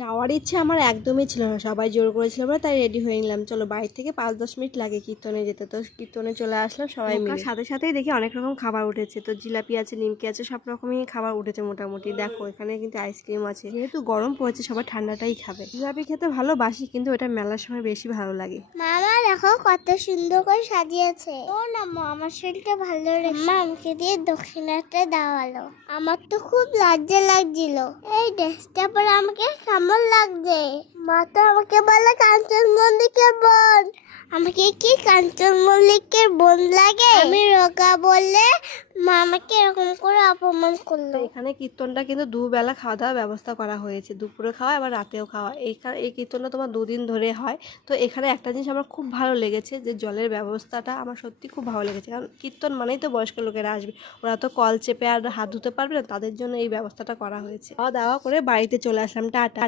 যাওয়ার ইচ্ছে আমার একদমই ছিল না, সবাই জোর করেছিল বলে তাই রেডি হয়ে নিলাম। চলো, বাড়ি থেকে 5-10 মিনিট লাগে কীর্তনে যেতে, তো কীর্তনে চলে আসলাম সবাই মিলে। সাথে সাথেই দেখি অনেক রকম খাবার উঠেছে, তো জিলাপি আছে, নিমকি আছে, সব রকমই খাবার উঠেছে মোটামুটি। দেখো এখানে কিন্তু আইসক্রিম আছে, যেহেতু গরম পড়েছে সবাই ঠান্ডাটাই খাবে। জিলাপি খেতে ভালোবাসি, কিন্তু এটা মেলার সময় বেশি ভালো লাগে। মামা দেখো কত সুন্দর করে সাজিয়েছে। ও না মা, আমার শরীরটা ভালো রেখে মা আমাকে দিয়ে দক্ষিণাটা দেওয়ালো। আমার তো খুব লজ্জা লাগছিল, এই ড্রেসটা পরে আমাকে কেমন লাগছে। মা তো আমাকে বলে কাঞ্চন মল্লিকের বোন। আমাকে কি কাঞ্চন মল্লিকের বোন লাগে? আমি রোগা বললে মা আমাকে এরকম করে অপমান করলো। এখানে কীর্তনটা কিন্তু দুবেলা খাওয়া দাওয়ার ব্যবস্থা করা হয়েছে, দুপুরে খাওয়া আবার রাতেও খাওয়া। এই কীর্তনটা তোমার 2 দিন ধরে হয়। তো এখানে একটা জিনিস আমার খুব ভালো লেগেছে, যে জলের ব্যবস্থাটা আমার সত্যি খুব ভালো লেগেছে। কারণ কীর্তন মানেই তো বয়স্ক লোকেরা আসবে, ওরা তো কল চেপে আর হাত ধুতে পারবে না, তাদের জন্য এই ব্যবস্থাটা করা হয়েছে। খাওয়া দাওয়া করে বাড়িতে চলে আসলাম। টাটা।